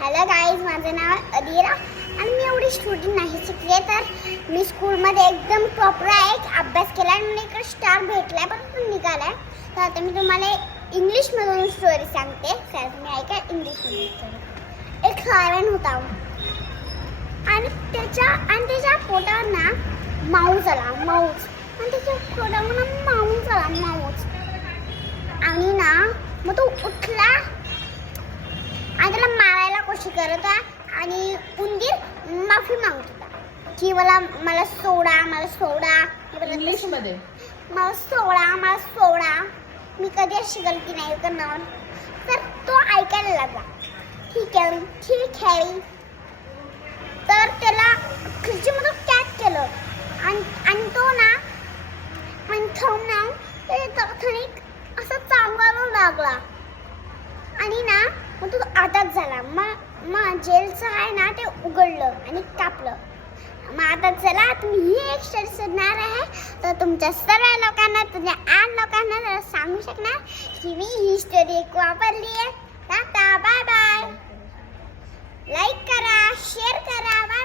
Hello guys, माझं नाव अदिरा आणि मी एवढी स्टुडंट नाही शिकले. तर मी स्कूलमध्ये एकदम प्रॉपर एक अभ्यास केला आणि मला इकडे स्टार भेटला पण निघाला. तर आता मी तुम्हाला इंग्लिशमधून स्टोरी सांगते. तर तुम्ही ऐका इंग्लिशमधून स्टोरी. एक हरण होता आणि त्याच्या पोटावर ना माऊस आला. माऊस आणि त्याच्या पोटावर ना माऊस आला. माऊस आणि ना मग तो उठला आणि त्याला मारायला कोशिश करत होता आणि उंदीर माफी मागत होता की मला सोडा इंग्लिशमध्ये मला सोडा मी कधी अशी गलती नाही करणार. तर तो ऐकायला लागला. ठीक आहे. तर त्याला खिडकीमधून कॅच केलं आणि तो ना असं चांगला लागला आणि ना मग तो आताच झाला. मग जेलचं आहे ना ते उघडलं आणि कापलं. मग आता चला तुम्ही ही एक स्टोरी सुनणार आहे. तर तुमच्या सर्व लोकांना, तुमच्या 8 लोकांना सांगू शकणार की मी ही स्टोरी एक वापरली आहे. Tata, bye bye. लाईक करा, शेअर करा.